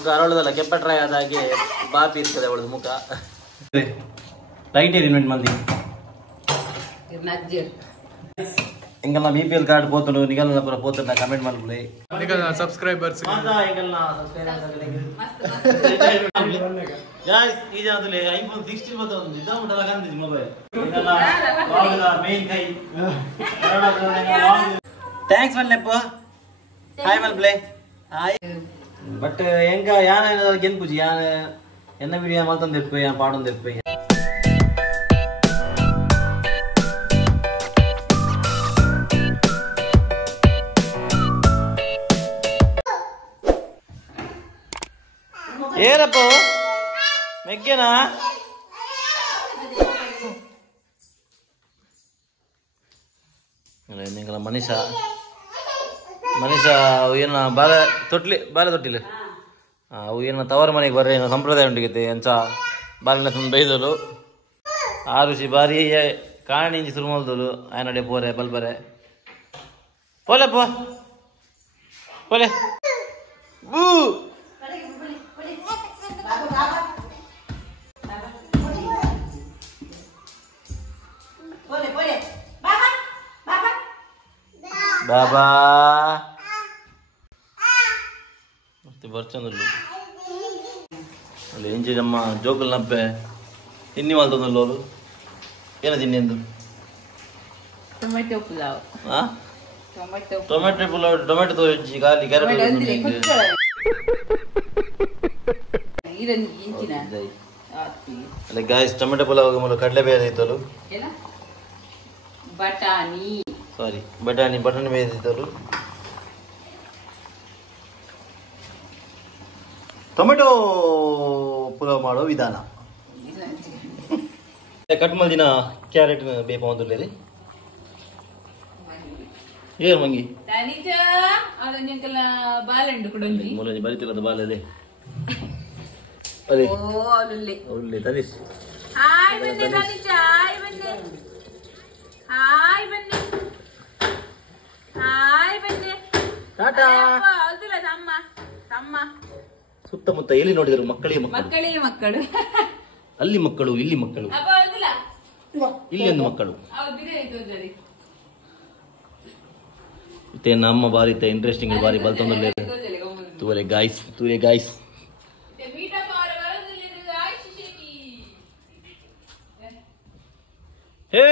ಮುಖ ಅರಳದಲ್ಲ ಕೆಂಪಟ್ರಾಯ ಆದ ಹಾಗೆ ಬಾಪಿ ಇರ್ತದೆ ಅವಳದು ಮುಖ. ಲೈಟ್ ಇನ್ವೆಂಟ್ ಮಂದಿ ಎಂಗಲ್ನ BPL ಕಾರ್ಡ್ పోతుడు నిగల్న పర పోతున్నా కమెంట్ మల్పులే నిగల్న సబ్స్క్రైబర్స్ మాతా ఎంగల్న गाइस ಈ ಜನದಲ್ಲಿ ಐಫೋನ್ 16 ಬರ್ತದೆ ಇದ ಉಂಟಲ್ಲ ಗಂದಿಜ್ ಮೊಬೈಲ್ ಎಂಗಲ್ನ ಬಾವುಲ ಮೇನ್ ಕೈ ಥ್ಯಾಂಕ್ಸ್ ಮಲ್ಲೆಪ್ಪ ಹಾಯ್ ಮಲ್ಪ್ಲೇ ಹಾಯ್ ಬಟ್ ಎಂಗ ಯಾನ ಗೆನ್ಪುಜಿ ಯಾನ ಎನ್ನ ವಿಡಿಯೋ ಮಲ್ತಂದಿರ್ಪೆ ಯಾನ ಪಾಡೊಂದಿರ್ಪೆ ಏನಪ್ಪ ಮೆಗ್ಗೆನಾ ನಿಂಗಲ ಮನುಷ್ಯ ಏನ ಬಾಲ ತೊಟ್ಟಿಲ್ಲ ಅವು ಏನ ತವರ ಮನೆಗೆ ಬರ್ರಿ ಏನೋ ಸಂಪ್ರದಾಯ ಉಂಟಿಗತ್ತೆ ಎಂಚ ಬಾಲಿನ ತುಂಬ ಬೈದಲು ಆ ಋಷಿ ಬಾರಿ ಕಾಣಿಂಜಿ ಶುರು ಮಾಡ್ದಲು ಆಯ್ನಡೆ ಪೋರೆ ಬಲ್ಬರೆ ಪೋಲೆಪ್ಪ ಪೋಲೆ ಬೂ ಬಾಬಾ ಮತ್ತೆ ಬರ್ಚಂದಲ್ಲು ಅಲ್ಲಿ ಎಂಜಿ ನಮ್ಮ ಜೋಕಲ್ ನಪ್ಪೆ ತಿನ್ನಿ ಮಾಡ್ತಂದಲ್ಲು ಅವರು ಏನ ತಿನ್ನಿ ಎಂದು tomato pulao tomato pulao tomato ತೋಜಿ ಖಾಲಿ ಕ್ಯಾರೆಟ್ ಅಲ್ಲ ಗಾಯ್ಸ್ ಟೊಮೆಟೊ ಪುಲಾವ್ ಮೂಲ ಕಡಲೆ ಬೇಳೆ ಇತ್ತಲು ಬಟಾಣಿ ಬೇಯಿಸಿದರು ಟೊಮೆಟೊ ಪುಲಾವ್ ಮಾಡೋ ವಿಧಾನ ಕಟ್ ಮಾಡಿನ ಕ್ಯಾರೆಟ್ ಬೇಪ ಒಂದುಲ್ಲೇರಿ ಏರು ಮಂಗಿ ಮೂಲಂಜಿ ಬರಿತಿಲ್ಲದ ಬಾಲದೆ ಉಳ್ಳಿ ತರಿಸಿ ಸುತ್ತಮುತ್ತ ಎಲ್ಲಿ ನೋಡಿದ್ರು ಮಕ್ಕಳೇ ಮಕ್ಕಳು ಅಲ್ಲಿ ಮಕ್ಕಳು ಇಲ್ಲಿ ಮಕ್ಕಳು ಇಲ್ಲಿ ಒಂದು ಮಕ್ಕಳು ನಮ್ಮ ಬಾರಿ ಇಂಟ್ರೆಸ್ಟಿಂಗ್ ಬಾರಿ ಬಲ್ತೊಂದಲ್ಲೇ ತೂರೆ ಗಾಯ್ಸ್ ಹೇ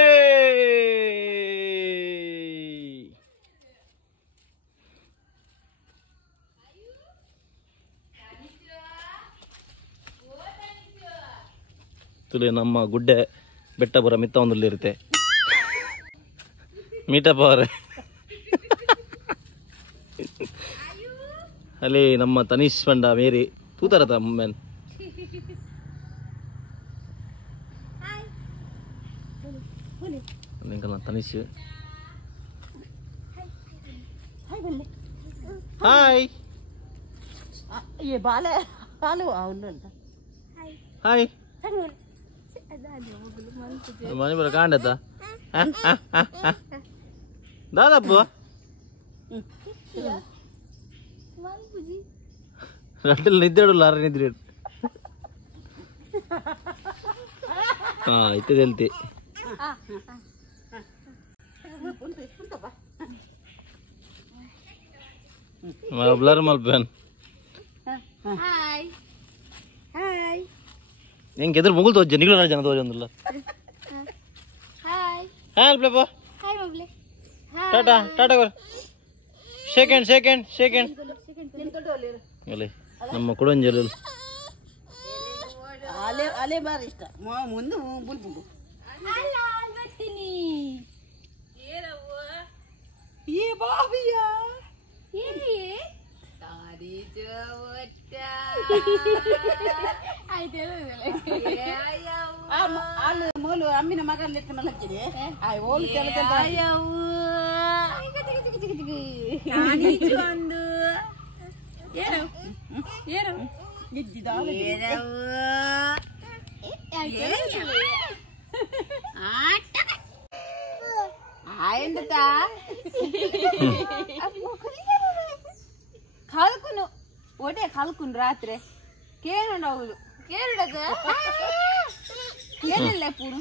ತುಲೆ ನಮ್ಮ ಗುಡ್ಡೆ ಬೆಟ್ಟಪುರ ಮಿತ್ತ ಒಂದಲ್ಲಿರುತ್ತೆ ಮೀಟಪ್ಪ ಅವರೇ ಅಲ್ಲಿ ನಮ್ಮ ತನೀಶ್ ಪಂಡ ಮೇರಿ ತೂತಾರತ ಮೆನ್ ತನೀಶ್ ಹಾಯ್ ಹಾಯ್ ಮನೆ ಬರ ಕಾಂಡತ ದಾದಪ್ಪ ರಟ್ಟಿಲ್ ನಿದ್ರೆಡಲ್ಲ ಅರ ನಿದ್ರೆ ಹಾ ಇತ್ತದ ಹೇಳ್ತಿ ಬ್ಲರ್ ಮಲ್ಪೇನ್ ಹೆಂಗೆ ಎದುರು ಮುಗುಲ್ ತೋಜ ನಿಗ್ಲ ಜನ ತೋಜೊಂದಿಲ್ಲ ಹಾಯ್ ಪ್ಲೇಪ ಟಾಟಾ ಕೊರ್ ಸೆಕೆಂಡ್ ಅಲ್ಲೇ ನಮ್ಮ ಕುಡಂಜಲು ಅಲೆ ಬಾರಿ ಇಷ್ಟ ಮುಂದೆ ಬುಲ್ಬುಡು ये बाबिया ये तारी जवट्टा आइते आल मोलो अम्मिನ ಮಗನ ಲೆಕ್ಕನ ಲಕ್ಕಿದೆ ಆಯ್ ಓಲ್ ಕೆಲಸ ಆಯವ್ವ ತಾನಿ ಚಂದು ಏನು ನಿದ್ದಿದಾಲ ಏನವ್ವ ಆಟ ಆಯಂದತಾ ಕಾಲ್ಕುನು ಒಡೆ ಕಲ್ಕುನ್ ರಾತ್ರಿ ಕೇಳಂಡ ಅವಳು ಕೇಳಡದ ಏನೆಲ್ಲ ಪೂರು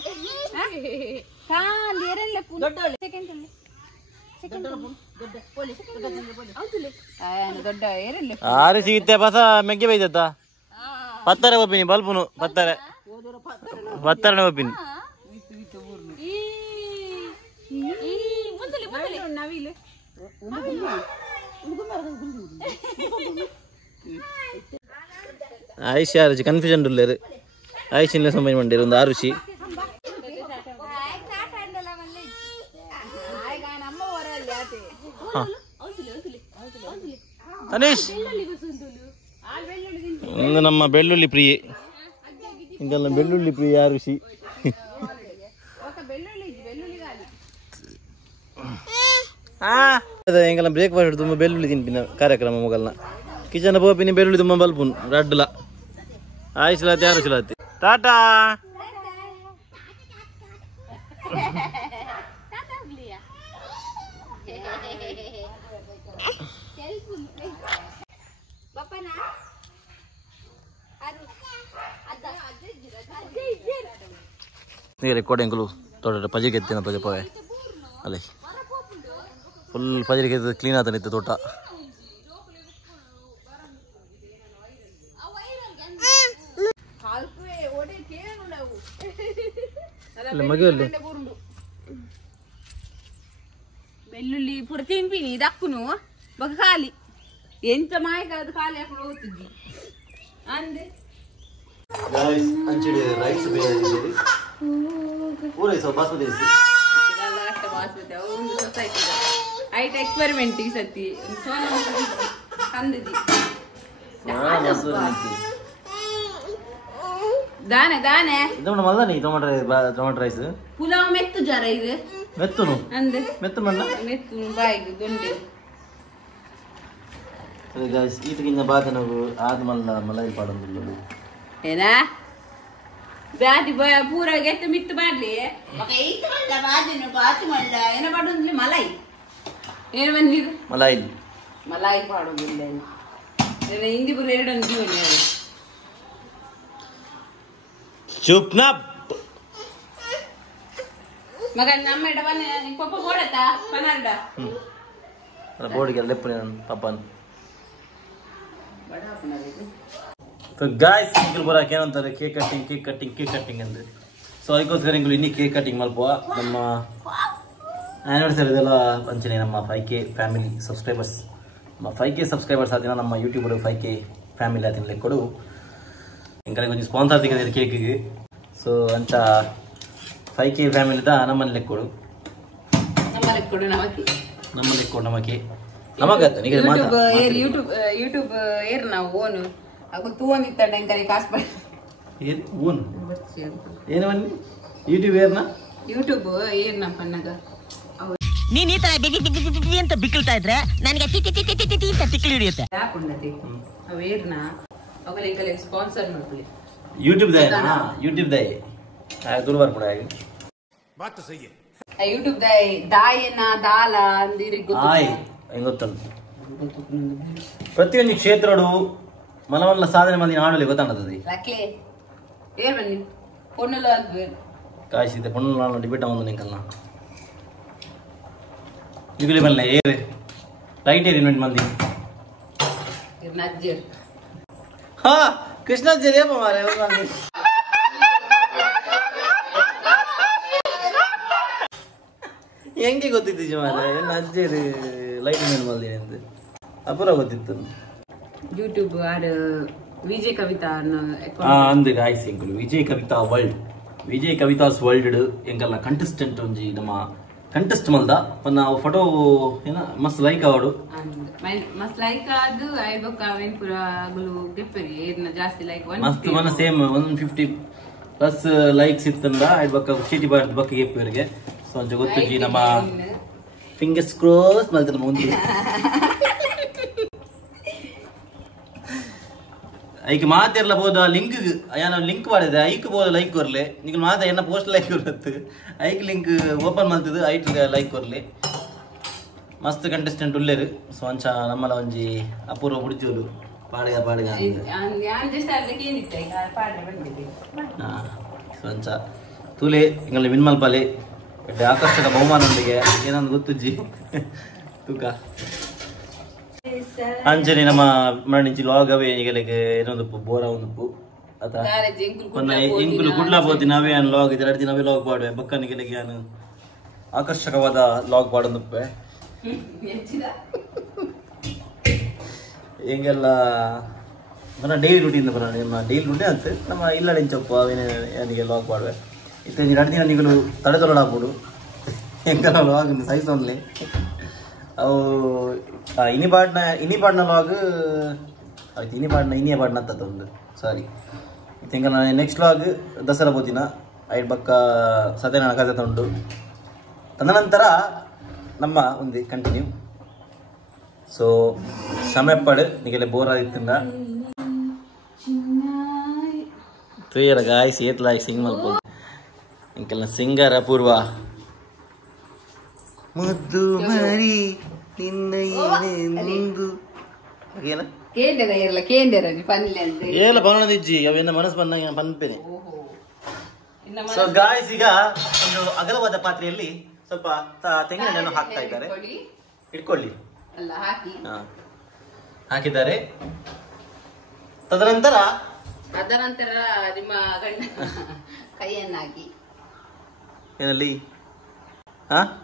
ಕಾಲ್ ಏರೆಲ್ಲ ಪೂರು ಸೆಕೆಂಡ್ ಅಲ್ಲಿ ದೊಡ್ಡ ಏರೆಲ್ಲ ಆರು ಸಿಗುತ್ತೆ ಬಸ ಮೆಗ್ಗೆ ಬೈದತ್ತ ಪತ್ತರ ಒಪ್ಪಿನಿ ಬಲ್ಪುನು ಪತ್ತರ ಪತ್ತರನೇ ಒಪ್ಪಿನಿ ನವಿಲು ಆಯುಷ್ ಯಾರು ಕನ್ಫ್ಯೂಷನ್ ಉಳ್ಳೇರು ಆಯುಷಿನ ಸಂಬಂಧ ಮಾಡಿರು ಒಂದು ಆರುಷಿ ಅನೀಶ್ ಒಂದು ನಮ್ಮ ಬೆಳ್ಳುಳ್ಳಿ ಪ್ರಿಯೆ ಇಂದೆಲ್ಲ ಬೆಳ್ಳುಳ್ಳಿ ಪ್ರಿಯೆ ಆರುಷಿ ಎಂಗೆಲ್ಲ ಬ್ರೇಕ್ಫಾಸ್ಟ್ ತುಂಬ ಬೆಳ್ಳುಳ್ಳಿ ತಿನ್ಪಿನ ಕಾರ್ಯಕ್ರಮ ಮೊಗಲ್ನ ಕಿಚನ್ ಪೋಪಿನಿ ಬೆಳ್ಳುಳ್ಳಿ ತುಂಬ ಬಲ್ಪುನ್ ರಡ್ಲ ಆಯುಷ್ಲಾತಿ ಆರುಷಿಲಾತಿ ಟಾಟಾ ನೀರು ಕೋಡೆಂಕಲು ತೋಟ ಪಜಿಗೆ ಎತ್ತಿನ ಪಜ ಪೋವೆ ಅಲ್ಲೇ ಫುಲ್ ಪಜರಿಗೆ ಕ್ಲೀನ್ ಆತನಿತ್ತು ತೋಟ ಬೆಳ್ಳುಳ್ಳಿ ಪುರ ತಿನ್ಪಿನಿ ದಕ್ಕುನು ಬಗ ಖಾಲಿ ಎಂತ ಮಾಯಕಾದ ಖಾಲಿ ಹಾಕೊಂಡು ಹೋಗ್ತಿದ್ವಿ ಅಂದೆ ಅಂಚಿಡಿ ರೈಸ್ ಬೇಯಿಸಿರಿ ಪೂರ ಇಸ ಬಾಸ್ಮತಿ ರೈಸ್ ಇದೆಲ್ಲ ಅಷ್ಟ ಬಾಸ್ಮತಿ ಒಂದು ಸೊಸೈಟಿ ಐಟ್ ಎಕ್ಸ್ಪೆರಿಮೆಂಟ್ ಈ ಸತಿ ಸೋನಾ ತಂದಿದ್ದಿ ದಾನೆ ದಾನೆ ಇದನ್ನ ಮಲ್ದಾನಿ ಟೊಮೆಟೊ ರೈಸ್ ಪುಲಾವ್ ಮೆತ್ತು ಜರ ಇದು ಮೆತ್ತುನು ಅಂದೆ ಮೆತ್ತು ಮಣ್ಣ ಮೆತ್ತು ಬಾಯಿಗೆ ದೊಂಡೆ ಗೈಸ್ ಈತಗಿಂತ ಬಾತ ನಾವು ಆದ ಮಲೈ ಪಾಡೊಂದಿಲ್ಲ ಏನಾ ಬ್ಯಾಟಿ ಪೂರ ಗೆತ್ತ ಮಿತ್ತು ಮಾಡ್ಲಿ ಐತ ಮಲ್ಲ ಬಾದಿನ ಬಾತು ಮಲ್ಲ ಏನ ಪಾಡೊಂದಿಲ್ಲ ಮಲೈ ಏನು ಬಂದಿರು ಮಲಾಯಿ ಪಾಡೋದಿಲ್ಲ ಹಿಂದಿ ಪುರ ಎರಡೊಂದು ಜೀವನ ಚುಪ್ನ ಮಗ ನಮ್ಮ ಇಡ ಬನ್ನಿ ಪಪ್ಪ ಬೋಡತ್ತಾ ಕನ್ನಡ ಬೋರ್ಡ್ಗೆ ಲೆಪ್ಪು ಪಪ್ಪನ್ ಗಾಯ್ಸ್ ಇಂಕಲ್ ಬರಕ್ಕೆ ಏನಂತಾರೆ ಕೇಕ್ ಕಟ್ಟಿಂಗ್ ಅಂದ್ರೆ ಸೊ ಅದಕ್ಕೋಸ್ಕರ ಇಂಕಲ್ ಇನ್ನಿ ಕೇಕ್ ಕಟ್ಟಿಂಗ್ ಮಲ್ಪ ನಮ್ಮ ಆ್ಯನಿವರ್ಸರಿ ಇದೆಲ್ಲ ಅಂಚನೆ ನಮ್ಮ 5K ಫ್ಯಾಮಿಲಿ ಸಬ್ಸ್ಕ್ರೈಬರ್ಸ್ ನಮ್ಮ 5K ಸಬ್ಸ್ಕ್ರೈಬರ್ಸ್ ಆದಿನ ನಮ್ಮ ಯೂಟ್ಯೂಬರ್ 5K ಫ್ಯಾಮಿಲಿ ಆದಿನ ಲೆಕ್ಕೊಡು ಇಂಕಲಿಗೆ ಒಂದು ಸ್ಪಾನ್ಸರ್ ತೆಗೆದಿದೆ ಕೇಕಿಗೆ ಸೊ ಅಂಚ 5K ಫ್ಯಾಮಿಲಿದ ನಮ್ಮಲ್ಲಿ ಲೆಕ್ಕೊಡು ನಮಕ್ಕೆ ಯೂಟ್ಯೂಬ್ ಏರ್ ನಾವು ಓನು ಅಗು ತೂಂದಿತ್ತಂಡ ಇಂಕಲಿ ಕಾಸು ಬೈ ಓನು ಏನು ಬನ್ನಿ ಯೂಟ್ಯೂಬ್ ಏರ್ನ ಪನ್ನಗ ನೀನ್ ಈ ತರ ಬಿಗಿ ಅಂತ ಬಿಕ್ಕಳ್ತಾ ಇದ್ರೆ ನನಗೆ ಅಂತ ತಿಕ್ಕಲಿ ಹಿಡಿಯುತ್ತೆ ಯಾಕೊಂಡತಿ ಅವೇರ್ನ ಅವಲ ಇಂಕಲಿ ಸ್ಪಾನ್ಸರ್ ಮಾಡ್ಕೊಳ್ಳಿ ಯೂಟ್ಯೂಬ್ ದೇ ದುರ್ವಾರ ಕೂಡ बात सही है ಯೂಟ್ಯೂಬ್ ದಾಯನ ದಾಲ ಅಂದಿರಿ ಗೊತ್ತುಂಟು ಪ್ರತಿಯೊಂದು ಕ್ಷೇತ್ರಡು ಮನವಲ್ಲ ಸಾಧನೆ ಮಂದಿ ನಾಡಲಿ ಗೊತ್ತಾಗ್ತದೆ ಲಕ್ಲೆ ಏರ್ ಬನ್ನಿ ಪೊಣ್ಣಲ ಅಂತ ಕಾಯಿಸಿದೆ ಪೊಣ್ಣಲ ಡಿಬೇಟ್ ಒಂದು ನಿಂಕಲ್ನ ಇಗಲಿ ಬಲ್ಲ ಏರ್ ಲೈಟ್ ಏರ್ ಇನ್ವೆಂಟ್ ಮಂದಿ ನಜ್ಜರ್ ಹಾ ಕೃಷ್ಣ ಜರಿಯಪ್ಪ ಮಾರೆ ಹೆಂಗೆ ಗೊತ್ತಿತ್ತು ಮಾರೆ ನಜ್ಜೇರಿ ಲೈಟ್ ಇನ್ವೆಂಟ್ ಮಂದಿ ಅಂತ ಅಪೂರ್ವ ಗೊತ್ತಿತ್ತು ಯೂಟ್ಯೂಬ್ ಆಡು ವಿಜಯ್ ಕವಿತಾ ಅಂದ್ ಗಾಯ್ಸ್ ಎಂಕುಲು ವಿಜಯ್ ಕವಿತಾಸ್ ವರ್ಲ್ಡ್ ಎಂಕಲ್ನ ಕಂಟೆಸ್ಟೆಂಟ್ ಒಂಜಿ ನಮ್ಮ ಕಂಟೆಸ್ಟ್ ಮಲ್ದ ಪನ್ನ ಫೋಟೋ ಏನ ಮಸ್ತ್ ಲೈಕ್ ಆವಡು ಮಸ್ತ್ ಲೈಕ್ ಆದು ಐ ಬೊಕ್ಕ ಅವೆನ್ ಪುರ ಅಗಲು ಗೆಪ್ಪರಿ ಏರ್ನ ಜಾಸ್ತಿ ಲೈಕ್ ಮಸ್ತ್ ಮನ ಸೇಮ್ 150 ಪ್ಲಸ್ ಲೈಕ್ಸ್ ಇತ್ತಂದ ಐ ಬೊಕ್ಕ ಚೀಟಿ ಬಾರ್ಡ್ ಬೊಕ್ಕ ಗೆಪ್ಪರಿಗೆ ಸೊ ಅಂಜ ಗೊತ್ತುಜಿ ನಮ್ಮ ಫಿಂಗರ್ಸ್ ಕ್ರೋಸ್ ಮಲ್ತನ ಮುಂದೆ ಐಕ್ ಮಾತಿರ್ಲ ಬೋದು ಆ ಲಿಂಕ್ ಯಾನ ಲಿಂಕ್ ಮಾಡಿದೆ ಐಕ್ ಬೋದು ಲೈಕ್ ಕೊರ್ಲೆ ನಿಖಲ್ ಮಾತ ಏನ ಪೋಸ್ಟ್ ಲೈಕ್ ಕೊರತ್ತು ಐಕ್ ಲಿಂಕ್ ಓಪನ್ ಮಾಡ್ತಿದ್ದು ಐಟ್ ಲೈಕ್ ಕೊರ್ಲಿ ಮಸ್ತ್ ಕಂಟೆಸ್ಟೆಂಟ್ ಉಳ್ಳೇರು ಸೊ ಅಂಚ ನಮ್ಮಲ ಒಂಜಿ ಅಪೂರ್ವ ಬುಡ್ಜೋಲು ಪಾಡ್ಗ ಜಸ್ಟ್ ಅದಕ್ಕೆ ಏನಿತ್ತ ಈಗ ಪಾಡ್ರೆ ಬಂದಿದೆ ಕೊಂಚ ತೂಲೆ ಇಂಗಲ್ಲಿ ವಿನ್ಮಲ್ಪಲಿ ಆಕರ್ಷಕ ಬಹುಮಾನದೊಂದಿಗೆ ಏನೊಂದು ಗೊತ್ತುಜ್ಜಿ ತೂಕ ಅಂಚನೆ ನಮ್ಮ ಮರಣಿಂಚಿ ಲಾಗವೇ ಈಗಲಿಗೆ ಏನೊಂದು ಬೋರ ಒಂದು ಅತ ಇಂಕುಲು ಕುಡ್ಲ ಪೋತಿ ನಾವೇ ಅನ್ ಲಾಗ್ ಇದೆ 2 ದಿನ ನಾವೇ ಲಾಗ್ ಪಾಡುವೆ ಬಕ್ಕನಿಗೆ ನಾನು ಆಕರ್ಷಕವಾದ ಲಾಗ್ ಪಾಡೊಂದುಪ್ಪೆ ಹಿಂಗೆಲ್ಲ మన డైలీ రొటీన్ మన డైలీ రొటీన్ అంతే ನಮ್ಮ ಇಲ್ಲಡಿಂಚಪ್ಪ ಅವನಿಗೆ ಲಾಗ್ ಮಾಡುವೆ ಇತ್ತು 2 ದಿನ ನಿಗಲು ತಡೆದೊಳಾಗ್ಬಿಡು ಹೆಂಗಲ್ಲ ಲಾಗ್ ಸೈಜ್ ಓನ್ಲಿ ಅವು ಇನಿಪಾಡ್ನ ಲಾಗ್ ಆಯ್ತು ಇನ್ನಿಯ ಪಾಡ್ನ ಅಂತದ್ದು ಒಂದು ಸಾರಿ ಇತ್ತು ಹಿಂಗೆ ನಾನು ನೆಕ್ಸ್ಟ್ ಲಾಗ್ ದಸರಾ ಪೋತಿನ ಐದು ಬಕ್ಕ ಸತ್ಯನಾರಾಯಣ ಕಥೆ ಉಂಟು ತದನಂತರ ನಮ್ಮ ಒಂದು ಕಂಟಿನ್ಯೂ ಸೊ ಸಮಯಪಡು ನಿಗೆಲ್ಲ ಬೋರ್ ಆದಿತ್ತಿಂದ ಕ್ಲಿಯರ್ ಗಾಯ್ಸ್ ಏತ್ಲಾಗಿ ಸಿಂಗ್ ಮಲ್ಬೋದು ಇಂಕೆಲ್ಲ ಸಿಂಗರ್ ಅಪೂರ್ವ ಮುದ್ದು ಮರಿ ನಿನ್ನ ಹಾಗೇನ ಏಲ ಪವನದಿಜ್ಜಿ ಅವೇನ ಮನಸ್ಸು ಬಂದಾಗ ಪನ್ಪೇನೆ ಸೊ ಗಾಯ್ಸ್ ಈಗ ಒಂದು ಅಗಲವಾದ ಪಾತ್ರೆಯಲ್ಲಿ ಸ್ವಲ್ಪ ತೆಂಗಿನೆಣ್ಣೆಯನ್ನು ಹಾಕ್ತಾ ಇದ್ದಾರೆ ಇಟ್ಕೊಳ್ಳಿ ಹಾಕಿದ್ದಾರೆ ತದನಂತರ ನಿಮ್ಮ ಗಂಡ ಕೈಯನ್ನಾಗಿ ಏನಲ್ಲಿ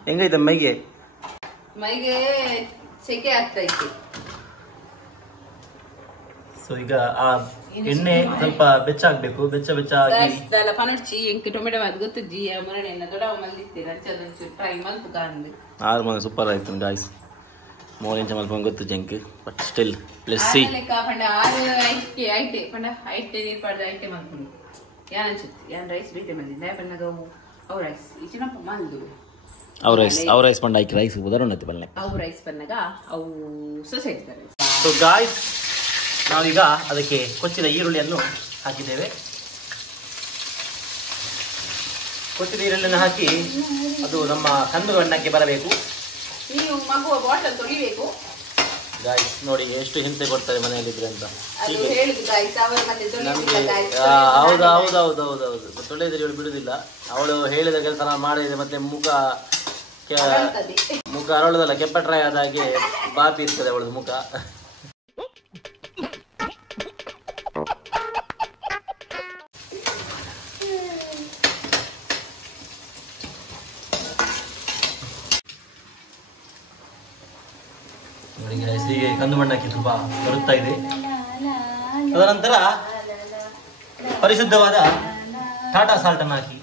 ಹೆಂಗೈತೆ ಮೈಗೆ ಸೆಕೆ ಆಗ್ತಾ ಇತ್ತು ಸೊ ಈಗ ಆ ಎಣ್ಣೆ ಸ್ವಲ್ಪ ಬೆಚ್ಚಾಗಬೇಕು ಬೆಚ್ಚ ಪನಡ್ಚಿ ಎಂಕ್ ಟೊಮೆಟೊ ಅದು ಗೊತ್ತಜ್ಜಿ ಮರಣಿಯನ್ನ ದೊಡ್ಡ ಮಲ್ದಿತ್ತೀರ ಟ್ರೈ ಮಲ್ಪು ಕಾಂದು 6 ಮಂದಿ ಸೂಪರ್ ಆಯ್ತು ಗಾಯ್ಸ್ 3 ಇಂಚ ಮಲ್ಪ ಗೊತ್ತು junk but still let's see ಪಂಡ 6 ಐಟೆ ಪಂಡ ಐಟೆ ನೀರು ಪಡೆದ ಐಟೆ ಮಲ್ಕೊಂಡು ಯಾನ್ ಅನ್ಸುತ್ತೆ ಯಾನ್ ರೈಸ್ ಬೇಟೆ ಮಲ್ದಿದ್ದ ಪಂಡಗ ಅವು ರೈಸ್ ಇಚಿನಪ್ಪ ಮಲ್ದು ಅವು ರೈಸ್ ಪಂಡ ಐಕ್ ರೈಸ್ ಉದಾಹರಣೆ ಬಲ್ಲೆ ಅವು ರೈಸ್ ಪನ್ನಗ ಅವು ಸೊಸೈಟಿ ರೈಸ್ ಸೊ ಗಾಯ್ಸ್ ನಾವೀಗ ಅದಕ್ಕೆ ಕೊಚ್ಚಿದ ಈರುಳ್ಳಿಯನ್ನು ಹಾಕಿದ್ದೇವೆ ಕೊಚ್ಚಿದ ಈರುಳ್ಳಿಯನ್ನು ಹಾಕಿ ಅದು ನಮ್ಮ ಕಂದು ಬಣ್ಣಕ್ಕೆ ಬರಬೇಕು ನೀವು ಮಗುವ ಬಾಟಲ್ ತೊಳಿಬೇಕು ಗಾಯ್ಸ್ ನೋಡಿ ಎಷ್ಟು ಹಿಂಸೆ ಕೊಡ್ತಾರೆ ಮನೆಯಲ್ಲಿದ್ರೆ ಅಂತ ಹೌದು ತೊಳೆದ್ರೆ ಇವಳು ಬಿಡುದಿಲ್ಲ ಅವಳು ಹೇಳಿದ ಕೆಲಸ ಮಾಡಿದ್ರೆ ಮತ್ತೆ ಮುಖ ಅರಳುದಲ್ಲ ಕೆಪ್ಪಟ್ರಾಯ ಆದ ಹಾಗೆ ಬಾಪಿ ಇರ್ತದೆ ಅವಳದು ಮುಖ ಹೀಗೆ ಕಂದು ಬಣ್ಣಕ್ಕೆ ಸ್ವಲ್ಪ ಬರುತ್ತಾ ಇದೆ ತದನಂತರ ಪರಿಶುದ್ಧವಾದ ಟಾಟಾ ಸಾಲ್ಟ್ ಅನ್ನು ಹಾಕಿ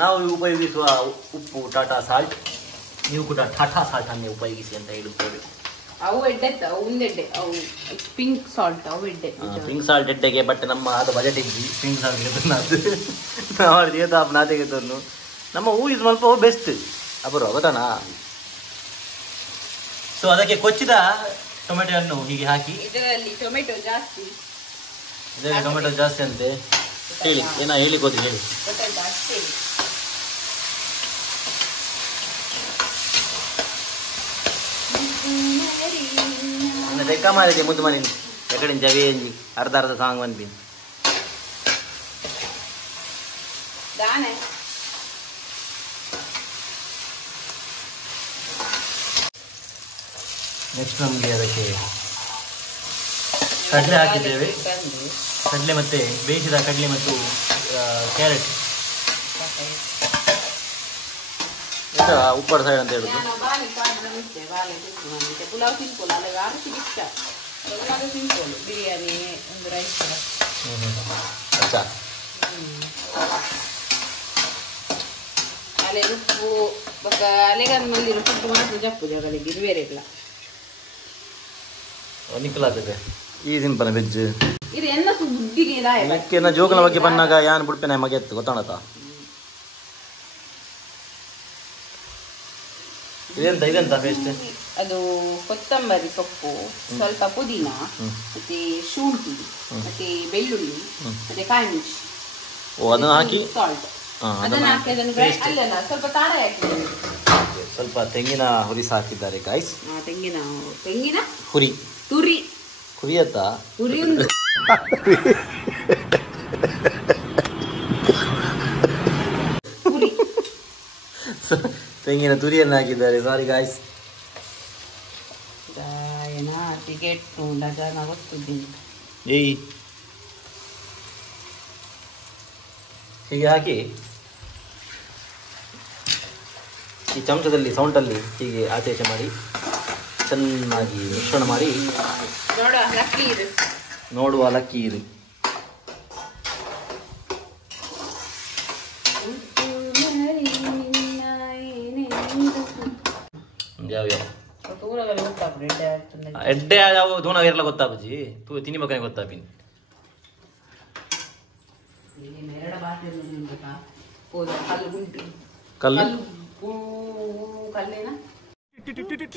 ನಾವು ಉಪಯೋಗಿಸುವ ಉಪ್ಪು ಟಾಟಾ ಸಾಲ್ಟ್ ನೀವು ಕೂಡ ಟಾಟಾ ಸಾಲ್ಟ್ ಅನ್ನೇ ಉಪಯೋಗಿಸಿ ಅಂತ ಹೇಳುತ್ತೇವೆ ಪಿಂಕ್ ಸಾಲ್ಟ್ ಪಿಂಕ್ ಸಾಲ್ಟ್ ಎಡ್ಡೆಗೆ ಬಟ್ ನಮ್ಮ ಅದು ಬಜೆಟ್ ಇದ್ದಿ ಪಿಂಕ್ ಸಾಲ್ಟ್ ನಾತೆಗೆ ತಂದು ನಮ್ಮ ಹೂ ಇದು ಸ್ವಲ್ಪ ಬೆಸ್ಟ್ ಅಪೂರ್ವ ಗೊತ್ತಾನಾ ಸೊ ಅದಕ್ಕೆ ಕೊಚ್ಚಿದ ಟೊಮೆಟೊವನ್ನು ಹೀಗೆ ಹಾಕಿ ಇದರಲ್ಲಿ ಟೊಮೆಟೊ ಜಾಸ್ತಿ ಅಂತೆ ಹೇಳಿ ಏನೋ ಹೇಳಿ ಗೊತ್ತಿ ಹೇಳಿ ತೆಕ್ಕ ಮಾರಿದೆ ಮುದ್ದು ಮನೆ ಎಕಡೆ ಜವಿ ಅರ್ಧ ಸಾಂಗ್ ಬಂದ್ಬಿ ನೆಕ್ಸ್ಟ್ ನಮಗೆ ಅದಕ್ಕೆ ಕಡಲೆ ಹಾಕಿದ್ದೇವೆ ಕಡಲೆ ಮತ್ತೆ ಬೇಯಿಸಿದ ಕಡಲೆ ಮತ್ತು ಕ್ಯಾರೆಟ್ ಉಪ್ಪರ್ ಸೈಡ್ ಅಂತ ಹೇಳುದು ಬಿರಿಯಾನಿ ಒಂದು ರೈಸ್ ಅಚ್ಚಾ ಅಲೆ ಉಪ್ಪು ಬೊಕ್ಕ ಅಲೆಗಂದು ಮಂದಿ ಉಪ್ಪು ಮಾತ್ರ ಜಪ್ಪು ಜಾಗಲಿಗೆ ಇದು ಬೇರೆ ಇಲ್ಲ ನಿಕ್ಕಲಾಗ್ತದೆ ಈ ಸಿಂಪಲ್ ವೆಜ್ ಇದು ಎನ್ನ ಬುದ್ಧಿಗೆ ಮೆಕ್ಕೆನ ಜೋಗಲ ಬಗ್ಗೆ ಬಂದಾಗ ಯಾನ್ ಬಿಡ್ಪೇನೆ ಮಗೆ ಎತ್ತು ಗೊತ್ತಾಣತ ಇದೆಂತ ಪೇಸ್ಟ್ ಅದು ಕೊತ್ತಂಬರಿ ಸೊಪ್ಪು ಸ್ವಲ್ಪ ಪುದೀನ ಮತ್ತೆ ಶುಂಠಿ ಮತ್ತೆ ಬೆಳ್ಳುಳ್ಳಿ ಮತ್ತೆ ಕಾಯಿ ಮೆಣಸು ಅದನ್ನ ಹಾಕಿ ಸಾಲ್ಟ್ ಅದನ್ನ ಹಾಕಿ ಅದನ್ನು ಅಲ್ಲ ಸ್ವಲ್ಪ ತಾರ ಹಾಕಿದ್ದೇವೆ ಸ್ವಲ್ಪ ತೆಂಗಿನ ಹುರಿ ಹಾಕಿದ್ದಾರೆ ಗಾಯ್ಸ್ ತೆಂಗಿನ ಹುರಿ ತುರಿ ಕುರಿಯತ್ತಾ ಕುರಿ ಉಂಡು ತೆಂಗಿನ ತುರಿಯನ್ನು ಹಾಕಿದ್ದಾರೆ. ಸಾರಿ ಗಾಯ್ಸ್. ಟಿಕೆಟ್ ಗೊತ್ತಿದ್ದೀನಿ. ಏಯ್ ಹೀಗೆ ಹಾಕಿ ಈ ಚಮಚದಲ್ಲಿ ಸೌಂಟಲ್ಲಿ ಹೀಗೆ ಆಚೆ ಈಚೆ ಮಾಡಿ ಚೆನ್ನಾಗಿ ಮಿಶ್ರಣ ಮಾಡಿ ನೋಡುವ ಲಕ್ಕಿ ಇದು. ಯಾವ್ಯಾವ ಎಡ್ಡೆ ಯಾವ ದೂನಗೆಲ್ಲ ಗೊತ್ತಾಪಜಿ ತೂ ತಿನ್ನಿಬೇಕಾಗಿ ಗೊತ್ತಾಪಿನ್ ಕಲ್ಲು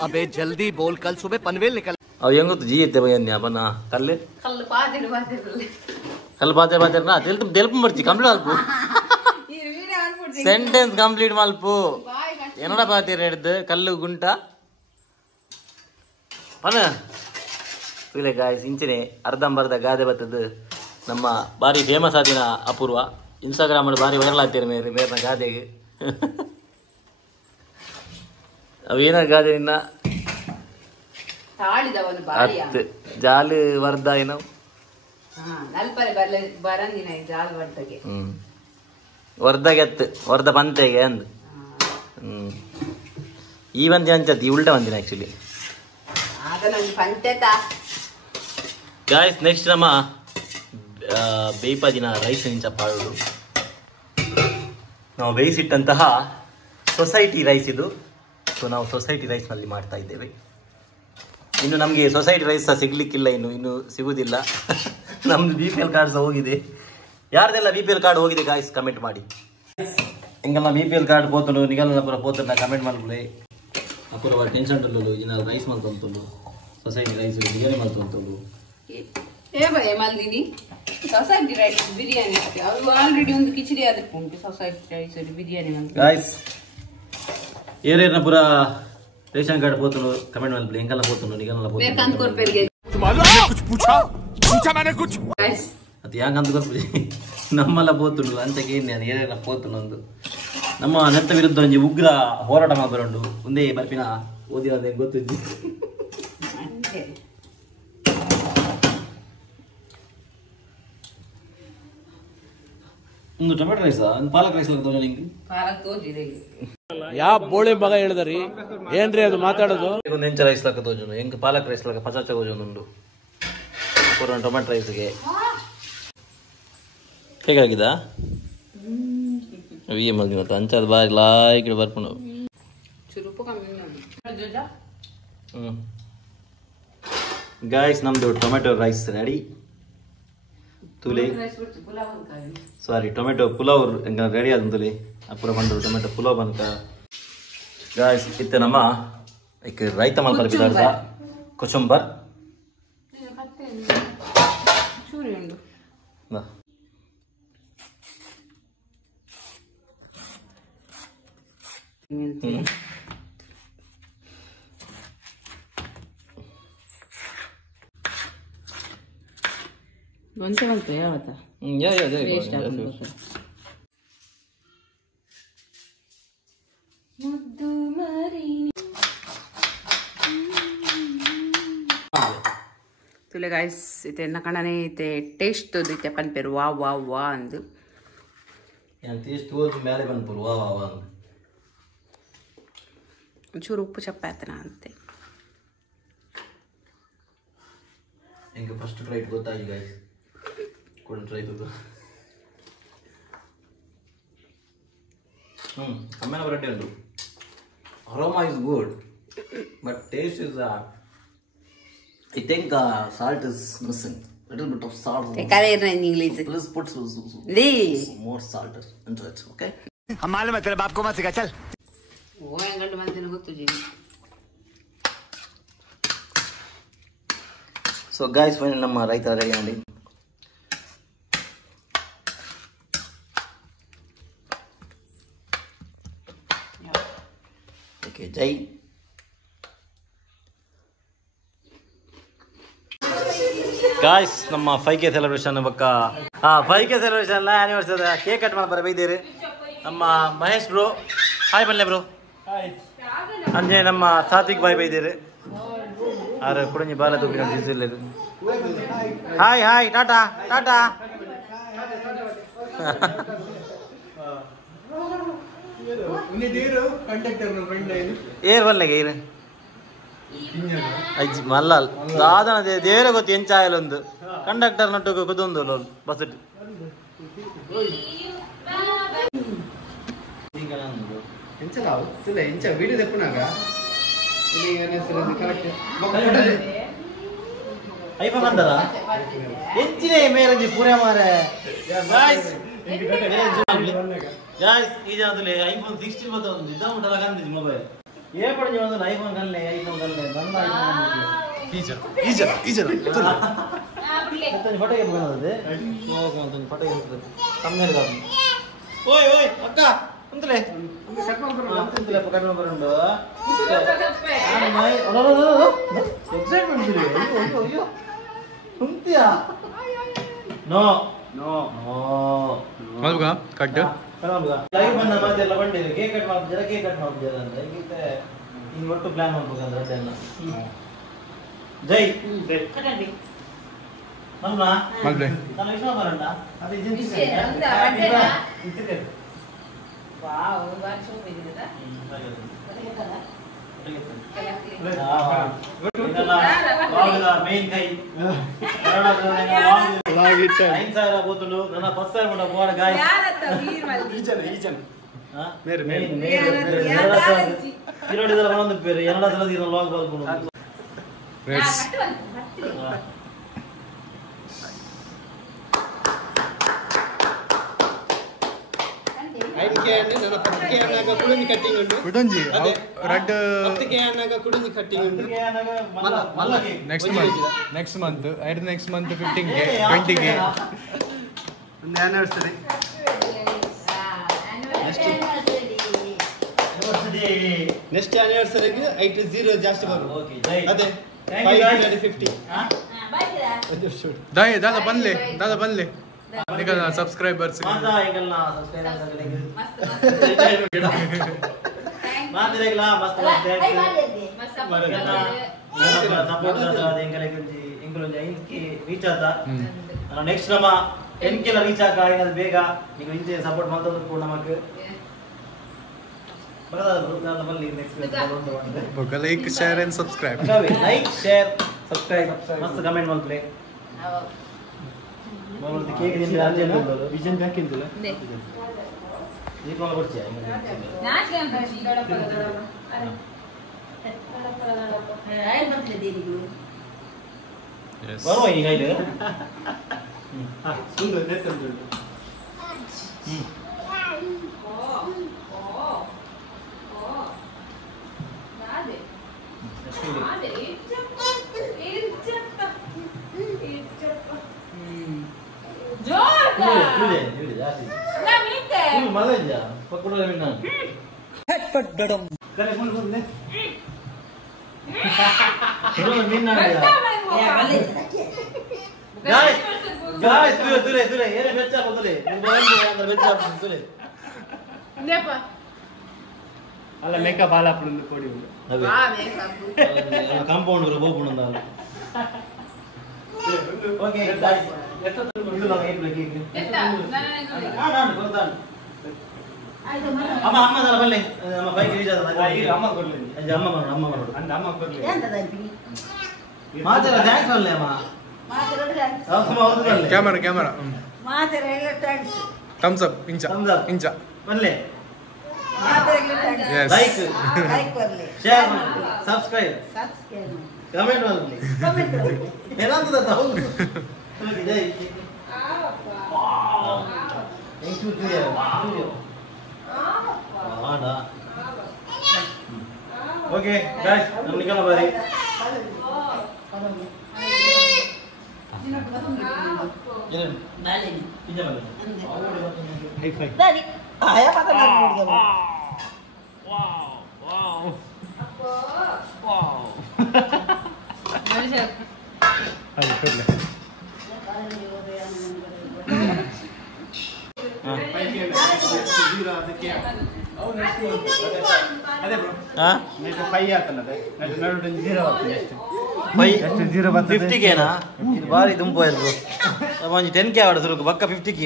अबे जल्दी बोल कल सुबह पनवेल निकल ಅವು ಹೆಂಗ್ ಗೊತ್ತು ಜಿ ಇತ್ತೆ ಬಯ್ಯ ಬನ್ನ ಕಲ್ಲು ಕಲ್ಲು ಪಾತಿರು ಕಲ್ಲು ಪಾತೆ ತೆಲ್ಪ ಬರ್ತಿ ಕಂಪ್ಲೀಟ್ ಅಲ್ಪು ಸೆಂಟೆನ್ಸ್ ಕಂಪ್ಲೀಟ್ ಮಲ್ಪು ಏನೋಡ ಪಾತೀರ ಹಿಡ್ದು ಕಲ್ಲು ಗುಂಟ ಪನ ಇಲ್ಲ ಗಾಯ್ಸ್ ಇಂಚಿನ ಅರ್ಧಂಬರ್ಧ ಗಾದೆ ಬರ್ತದ್ದು ನಮ್ಮ ಭಾರಿ ಫೇಮಸ್ ಆದಿನ ಅಪೂರ್ವ ಇನ್ಸ್ಟಾಗ್ರಾಮಲ್ಲಿ ಭಾರಿ ವೈರಲ್ ಆಗ್ತೀರಿ ಮೇರ್ನ ಗಾದೆಗೆ ಅವೇನ ಗಾದೆ ಇನ್ನ ಹತ್ತು ಜಾಲು ವರ್ಧ ಏನೋ ವರ್ಧಗೆ ಹತ್ತು ವರ್ಧ ಪಂತೆಗೆ ಅಂದ್ ಈ ಬಂದಿ ಅಂಚತ್ ಈ ಉಲ್ಟ ಬಂದಿನ ಆಕ್ಚುಲಿ ಗಾಯ್ಸ್. ನೆಕ್ಸ್ಟ್ ನಮ್ಮ ಬೇಯ್ಪಾದಿನ ರೈಸ್ ಇಂಚ ಪಾಡು ನಾವು ಬೇಯಿಸಿಟ್ಟಂತಹ ಸೊಸೈಟಿ ರೈಸ್ ಇದು. ಸೊ ನಾವು ಸೊಸೈಟಿ ರೈಸ್ನಲ್ಲಿ ಮಾಡ್ತಾ ಇದ್ದೇವೆ. ಇನ್ನು ನಮಗೆ ಸೊಸೈಟಿ ರೈಸ್ ಸಹ ಸಿಗ್ಲಿಕ್ಕಿಲ್ಲ, ಇನ್ನು ಸಿಗುವುದಿಲ್ಲ. ನಮ್ದು BPL ಕಾರ್ಡ್ ಸಹ ಹೋಗಿದೆ. ಯಾರ್ದೆಲ್ಲ BPL ಕಾರ್ಡ್ ಹೋಗಿದೆ ಗಾಯ್ಸ್ ಕಮೆಂಟ್ ಮಾಡಿ. ಹಿಂಗೆಲ್ಲ BPL ಕಾರ್ಡ್ ಪೋತನು ನಿಗಲ್ಲ ಪೂರ ಪೋತನ ಕಮೆಂಟ್ ಮಾಡ್ಬಿಡಿ. ಅಪೂರ್ವ ಟೆನ್ಷನ್ ಟುಲ್ಲು ಇನ್ನ ರೈಸ್ ಮಲ್ತಂತುಲ್ಲು ಸೊಸೈಟಿ ರೈಸ್ ಬಿರಿಯಾನಿ ಮಲ್ತಂತುಲ್ಲು ಏ ಭಯ ಮಲ್ದಿನಿ ಸೊಸೈಟಿ ರೈಸ್ ಬಿರಿಯಾನಿ ಅದು ಆಲ್ರೆಡಿ ಒಂದು ಕಿಚಡಿ ಅದಕ್ಕೆ ಉಂಟು ಸೊಸೈಟಿ ರೈಸ್ ಬಿರಿಯಾನಿ ಗಾಯ್ಸ್. ಏರೇನ ಪೂರ ರೇಷನ್ ಕಾರ್ಡ್ ಪೋತನು ಕಮೆಂಟ್ ಮಾಡ್ಬಿಡಿ. ಹೆಂಗೆಲ್ಲ ಪೋತನು ನಿಗಲ್ಲ ಅದು ಹೆಂಗ ಅಂತ ಗೊತ್ತಿದೆ. ನಮ್ಮೆಲ್ಲ ಪೋತುಂಡು ಅಂಚಕ್ಕೆ ಏನು ಏನೇನ ಪೋತುಂಡು ಒಂದು ನಮ್ಮ ನೆತ್ತ ವಿರುದ್ಧ ಒಂಜಿ ಉಗ್ರ ಹೋರಾಟ ಮಾಡ್ಬರುಂಡು ಒಂದೇ ಬರ್ಪಿನ ಓದಿರೋದೇ ಗೊತ್ತಿದ್ದಿ. ಒಂದು ಟೊಮೆಟೊ ರೈಸ್ ಒಂದು ಪಾಲಕ್ ರೈಸ್ ನಿಂಗೆ ಯಾವ ಬೋಳಿ ಮಗ ಹೇಳಿದ್ರಿ ಏನ್ರಿ ಅದು ಮಾತಾಡೋದು. ಒಂದು ಹೆಂಚ ರೈಸ್ ಲಾಕ ತೋಜನು ಹೆಂಗೆ ಪಾಲಕ್ ರೈಸ್ ಲಾಕ ಪಚಾಚ ಹೋಜೊಂದು ಪೂರ ಟೊಮೆಟೊ ರೈಸ್ಗೆ ಹೇಗಾಗಿದ ವಿ ಮಗಿ ಮತ್ತು ಅಂಚದ ಬಾರಿ ಲಾಯ್ಕಿಡು ಬರ್ಕೊಂಡು ಗಾಯ್ಸ್. ನಮ್ದು ಟೊಮೆಟೊ ರೈಸ್ ರೆಡಿ. ತುಲೆ ಸಾರಿ ಟೊಮೆಟೊ ಪುಲಾವ್ ರೆಡಿ ಆದ ತುಲೆ ಅಪೂರ ಬಂದರು ಟೊಮೆಟೊ ಪುಲಾವ್ ಬಂತ ಗಾಯ್ಸ್. ಇತ್ತೆ ನಮ್ಮ ರೈತ ಮಲ್ಪರ್ಪಿದಾರ್ದ ಕೊಚುಂಬರ್ ಒಂಚೆ ಬಂತು ಯಾವತ್ತ ಮುದ್ದು ಮರಿ ತುಲೆ ಗಾಯ್ಸ್ ಇತ್ತೆ ನಕಣನೆ ಇತ್ತೆ ಟೇಸ್ಟ್ ಇತ್ತೆ ಪನ್ಪೇರು ವಾ ವಾ ವಾ ಅಂದು ಟೇಸ್ಟ್ ಓದು ಮೇಲೆ ಬಂದ್ಪುರು ವಾ ವಾ ವಾ ಅಂದು ಒಂಚೂರು ಉಪ್ಪು ಚಪ್ಪ ಆಯ್ತನ ಅಂತೆ. ಹೆಂಗೆ ಫಸ್ಟ್ ಟ್ರೈ ಗೊತ್ತಾಗಿ ಗಾಯ್ಸ್ ಕೂಡ ಟ್ರೈ ತದ್ದು ಅಮ್ಮನ ಬರಟ್ಟೆ ಉಂಟು. Aroma is good but taste is I think salt is missing little bit of salt ಕರೆಯರ್ in English please put more salt into it okay हम मालूम है तेरे बाप को मत सिखा चल ಓ ಎಂಗಂಡು ಮಂದಿನ ಗೊತ್ತು ಜೀನಿ. ಸೊ ಗಾಯ್ಸ್ ಫೈನಲ್ ನಮ್ಮ ರೈತ ರೆಡಿ ಮಾಡಿ ಓಕೆ ಜೈ ಗಾಯ್ಸ್ ನಮ್ಮ 5K ಸೆಲೆಬ್ರೇಷನ್ ಬಕ್ಕ 5K celebration anniversary cake cut ಮಾಡಿ ಬರಬೇಕಿದ್ದೀರಿ ನಮ್ಮ ಮಹೇಶ್ ಬ್ರೋ ಹಾಯ್ ಬನ್ನಿ ಬ್ರೋ ಅಂಜೆ ನಮ್ಮ ಸಾತ್ವಿಕ್ ಬಾಯ್ ಬೈದಿರಿ ಆರೆ ಕುಡಂಜಿ ಬಾಲ ತುಪ್ಪಿ ನೋಡಿ ಹಾಯ್ ಹಾಯ್ ಟಾಟಾ ಟಾಟಾ ಏರ್ ಬನ್ನಿಗೆ ಏರ್ ಅಜ್ಜಿ ಮಲ್ಲಾಲ್ ದಾದನ ದೇವರ ಗೊತ್ತಿ ಎಂಚಾಯಲೊಂದು ಕಂಡಕ್ಟರ್ ನಟ್ಟು ಕುದೊಂದು ಬಸ್ ಐಫೋನ್ ಅಂದರ ಎಂಚಿನೇ ಮೇರಂಜಿ ಪೂರೆ ಮಾರೆ ಈ ಜನದಲ್ಲಿ ಐಫೋನ್ 16 ಬಂದು ಇದ್ದ ಉಂಟಲ್ಲ ಕಂದಿದ್ದು ಮೊಬೈಲ್ ಏ ಪಡೆದು ಒಂದು ಐಫೋನ್ ಕಲ್ಲೆ ನನ್ನ ಫೋಟೋಗೆ ಬಂದದ್ದು ಫೋಟೋ ಕಮ್ಮಿ ಓಯ್ ಓಯ್ ಅಕ್ಕ ಕುಂತಲೆ ಕಡಿಮೆ ಬರುಂಡು ಕುಂತಿಯಾ no no no cut live ಬಂದ ಮಾತೆಲ್ಲ ಬಂದಿರಿ ಕೇಕ್ ಕಟ್ ಮಾಡ್ತಿದ್ದೀರಾ ಕೇಕ್ ಕಟ್ ಮಾಡ್ತಿದ್ದೀರಾ ಅಂತ ಈಗೀತೆ ಹಿಂಗೆ ಒಟ್ಟು ಪ್ಲಾನ್ ಮಾಡ್ಬೇಕಂದ್ರೆ ಅದೆಲ್ಲ ಜೈ ಮಲ್ವಾ ನಾನು ವಿಶ್ವ ಬರಣ್ಣ ಅದು ಮೇನ್ ಕೈ 5,000 పోతుండు ನನ್ನ ಫಸ್ಟ್ ಟೈಮ್ ಉಂಟ ಬೋರ್ಡ್ ಗಾಯ್ ಇರೋಡಿದ್ರೆ ಒಂದು ಬೇರೆ ಎರಡ ಸಲ ದಿನ ಲಾಗ್ ಬಾಲ್ಕೊಂಡು next month 15K 20K anniversary next ಆನಿವರ್ಸರಿಗೆ 80 ಜಾಸ್ತಿ ಬರುತ್ತೆ ಅದೇ 50 ದಾದಾ ಬನ್ಲೆ ನಿಗಲ್ ಸಬ್ಸ್ಕ್ರೈಬರ್ಸ್ ರೀಚ್ ಆತ ನೆಕ್ಸ್ಟ್ ನಮ್ಮ 10K ರೀಚ್ ಆಕ ಬೇಗ ನೀವು ಇಂಚೆ ಸಪೋರ್ಟ್ ಮಾಡ್ತಂದ್ರೆ ಕೂಡ ನಮಗೆ like share and subscribe like share subscribe ಮಸ್ತ್ ಕಮೆಂಟ್ ಮಾಡ್ಲಿ ಕೇಕ್ ವಿಜನ್ ಹಾಕಿಂತಿಲ್ಲ ದೀಪಗಳು ಕೊಡ್ತೀಯ ಬರುವ ಈಗ ಇದು ಅಲ್ಲ ಮೇಕಪ್ ಆಲ್ ಅప్పుడు ಕೊಡಿ ಕಾಂಪೌಂಡ್ ಹೋಗ್ಬಿಡು ಓಕೆ ಅಮ್ಮ ಅಮ್ಮದಲ್ಲ ಬಲ್ಲೆ ನಮ್ಮ ಬೈಕ್ ರೀಚ್ ಅಮ್ಮ ಕೊಡ್ಲಿ ಅಮ್ಮ ಕೊಡ್ಲಿ ಮಾತಾಡ ಥ್ಯಾಂಕ್ಸ್ ಬಲ್ಲೆ ಅಮ್ಮ ಕ್ಯಾಮರಾ ಥಮ್ಸ್ ಅಪ್ ಇಂಚ ಬಲ್ಲೆ Yes. Like share subscribe comment ಮಾಡಿ ಏನಂತದ ಹೌದು ಜೈ thank you Julia okay guys ನಮ್ಮ ನಿಕಲ ಬಾರಿ ಏನು ನಾಳೆ ಪಿಜ್ಜಾ ಬಲ್ಲ ಹೈ ಫೈ ದಾಡಿ ಆಯಾ ಪತ ನಾನು ವಾವ್ ವಾವ್ ಮನುಷ್ಯ ಅದು ಕೊಡ್ಲೆ ಫಿಫ್ಟಿಗೇನಾ ಇದು ಭಾರಿ ದುಂಪು ಆಯ್ತು ಒಂಜಿ 10K ಆವಡ ಸುರುಕು ಬಕ್ಕ 50K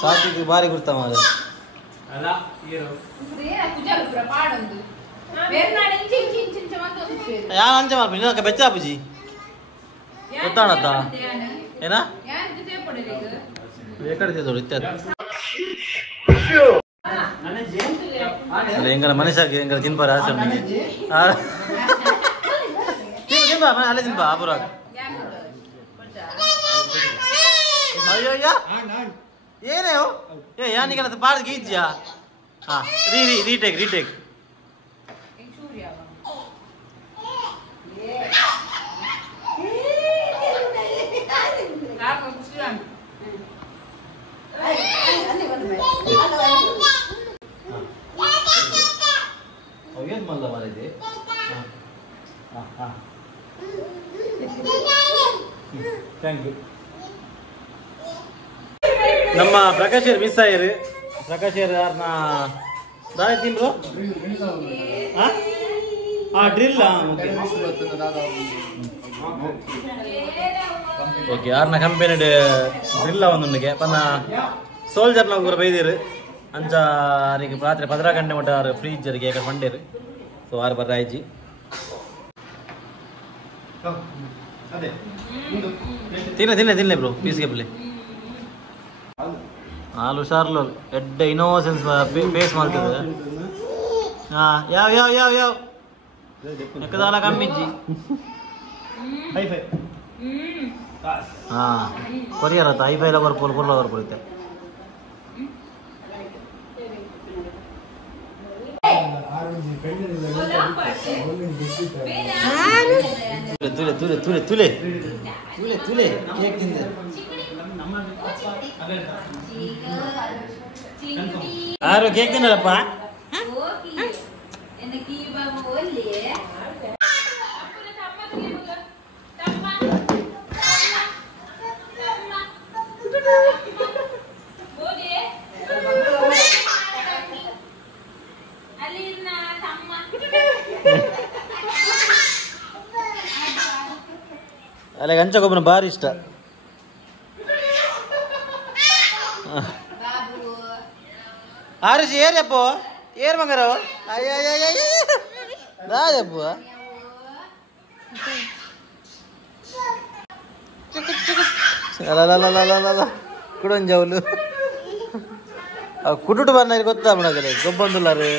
ಸಾಕಿಗೆ ಭಾರಿ ಗುರ್ತ ಮಾರ ಯಾರು ಅಂಚೆ ಮಾಡ್ಬಿ ನಿನ್ನ ಬೆಚ್ಚಾಪುಜಿ ಗೊತ್ತಾಣತ್ತ ಏನ ಎಕಡೆ ತೋಡು ಇತ್ಯಾದ ಎಂಗಲ ಮನುಷ್ಯಗೆ ಎಂಗಲ ತಿನ್ಪಾರ ಆಸೆ ತಿನ್ಬಾ ಅಲ್ಲೇ ತಿನ್ಬಾ ಅಪೂರ್ವ ಅಯ್ಯೋ ಏನೇ ಏ ಯಾನಿಗೆ ಬಾಳ್ ಗೀಜ್ಯಾ ಹಾ ರೀಟೇಕ್ ಏನ್ ಮಲ್ಲ ಮಾರಿದೆ ಥ್ಯಾಂಕ್ ಯು ನಮ್ಮ ಪ್ರಕಾಶ್ ಮಿಸ್ ಆಯ್ರು ಪ್ರಕಾಶ್ ಯಾರನ್ನ ದಾರಿ ತಿನ್ರು ಡ್ರಿಲ್ ಓಕೆ ಯಾರನ್ನ ಕಂಪೆನಿ ಡ್ರಿಲ್ಲ ಒಂದೊಂದಿಗೆ ಪನ್ನ ಸೋಲ್ಜರ್ನ ಕೂಡ ಬೈದಿರು ಅಂಚ ಅವರಿಗೆ ರಾತ್ರಿ 15 ಗಂಟೆ ಮಟ್ಟ ಅವ್ರು ಫ್ರೀಜರ್ಗೆ ಯಾಕೆ ಬಂಡೇರು ಸೊ ಆರು ಬರ್ರ ಆಯ್ಜಿ ತಿನ್ನೆ ಬ್ರೋ ಪೀಸ್ಗೆ ಬಿಲ್ಲಿ ಹಾಲು ಹುಷಾರ್ಲು ಎಡ್ಡ ಇನ್ನೋಸೆನ್ಸ್ ಫೇಸ್ ಮಾಡ್ತದೆ ಯಾವ ಎಕ್ಕದಾಲ ಕಮ್ಮಿಜ್ಜಿ ಕೊರಿಯರ್ ಆತ ಐಫೈಲ ಬರ್ಪೋಲ್ ಪುರ್ಲ ಬರ್ಪೋಯ್ತೆ ತುಲೆ ಕೇಕ್ ತಿಂದೆ ಯಾರು ಕೇಕ್ ತಿನ್ನಲ್ಲಪ್ಪ ಅಲ್ಲ ಹಂಚಗೊಬ್ಬನ ಭಾರಿ ಇಷ್ಟ ಆರುಷಿ ಏರಪ್ಪ ಏರ್ ಮಗರ ರಾಜಪ್ಪ ಅಲ್ಲ ಕುಡಂಜವಲು ಕುಟುಟು ಬನ್ನ ಗೊತ್ತಾ ಬಿಡಗಲೆ ಗೊಬ್ಬಂದುಲ್ಲಾರು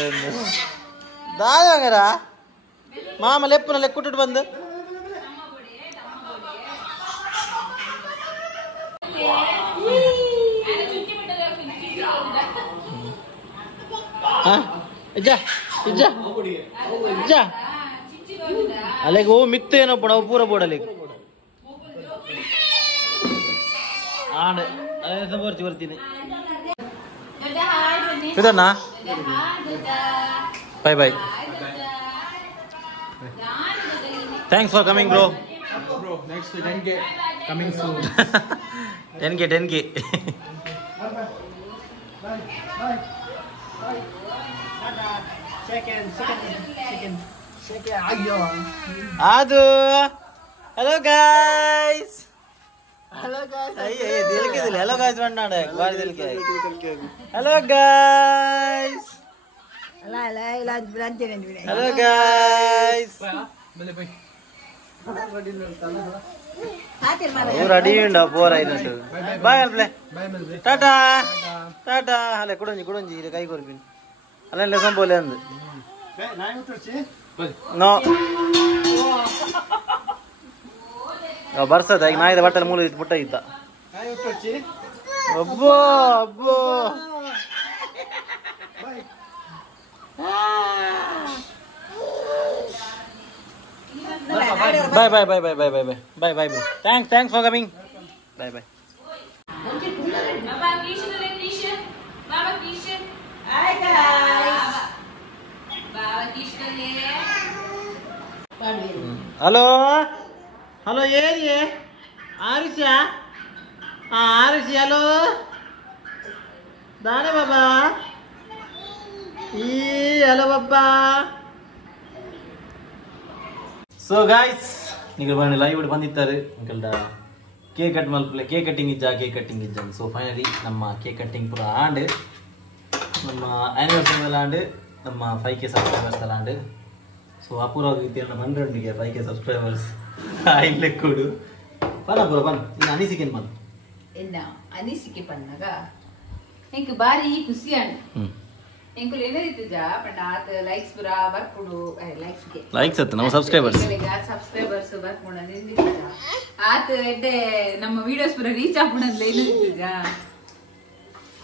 ದಾದ ಮಗರ ಮಾಮ ಲೆಪ್ಪನಲ್ಲಿ ಕುಟುಟು ಬಂದು ಅಲ್ಲಿಗೆ ಹೂ ಮಿತ್ತು ಏನಪ್ಪ ನಾವು ಪೂರ ಬೋರ್ಡ್ ಆಂಡ್ ಬರ್ತೀನಿ ಇದನ್ನ bye thanks for coming bro next 10K coming soon 10K Adu hello guys ಅಯ್ಯ ದಿಲ್ಕಿದಿಲ್ಲ hello guys ಬಂದಾಡ ಬಾರಿ ದಿಲ್ಕೆ hello guys hello guys ready ಉಂಡ ಪೋರ ಇದಂಟು ಬಾಯ್ ಅಲ್ಪ್ಲೆ ಟಾಟಾ ಟಾಟಾ ಅಲ್ಲ ಕುಡಂಜಿ ಇದು ಕೈ ಕೊರ್ಪಿನಿ ಅಲ್ಲ ಲೆಸನ್ ಬೋಲೆ ಅಂದು ನೋ ಬರ್ಸದ ಈಗ ನಾಯಿದ ಬಟ್ಟಲ ಮೂಲ ಪುಟ್ಟ ಇದ್ದ ಅಬ್ಬೋ bye bro thanks for coming bye hi guys hello ಏರಿಯೇ आरुषी आरुषी हॅलो दाणे बाबा हॅलो बाबा ಸೊ ಗಾಯ್ಸ್ ಈಗ ಬನ್ನಿ ಲೈವ್ ಬಂದಿದ್ದಾರೆ ಇಂಕಲ್ಡ ಕೇಕ್ ಕಟ್ ಮಲ್ಪಲೆ ಕೇಕ್ ಕಟ್ಟಿಂಗ್ ಇಜ್ಜ ಸೊ ಫೈನಲಿ ನಮ್ಮ ಕೇಕ್ ಕಟ್ಟಿಂಗ್ ಪೂರ ಆಂಡ್ ನಮ್ಮ ಆನಿವರ್ಸರಿ ಎಲ್ಲ ಆಂಡ್ ನಮ್ಮ 5K ಸಬ್ಸ್ಕ್ರೈಬರ್ಸ್ ಎಲ್ಲ ಆಂಡ್ ಸೊ ಅಪೂರ್ವ ರೀತಿಯ 100ಗೆ 5K ಸಬ್ಸ್ಕ್ರೈಬರ್ಸ್ ಆಯ್ಲೆ ಕೊಡು ಪನ ಪೂರ ಪನ್ ಇನ್ನು ಅನಿಸಿಕೆ ಮನ್ ಎನ್ನ ಅನಿಸಿಕೆ ಪನ್ನಗ ಎಂಕ್ ಬಾರಿ ಖುಷಿ ಆಂಡ್ ಎಂಕುಲು ಏನೈತುಜ ಬಟ್ ಆತ ಲೈಕ್ಸ್ ಪುರ ಬರ್ಪುಡು ಲೈಕ್ಸ್ ಅತ್ತ ನಮ್ಮ ಸಬ್ಸ್ಕ್ರೈಬರ್ಸ್ ಬರ್ಪುಡು ನಿಂದಿಜ ಆತ ಎಡ್ಡೆ ನಮ್ಮ ವಿಡಿಯೋಸ್ ಪುರ ರೀಚ್ ಆಪುಡಂದ್ಲೆ ಏನೈತುಜ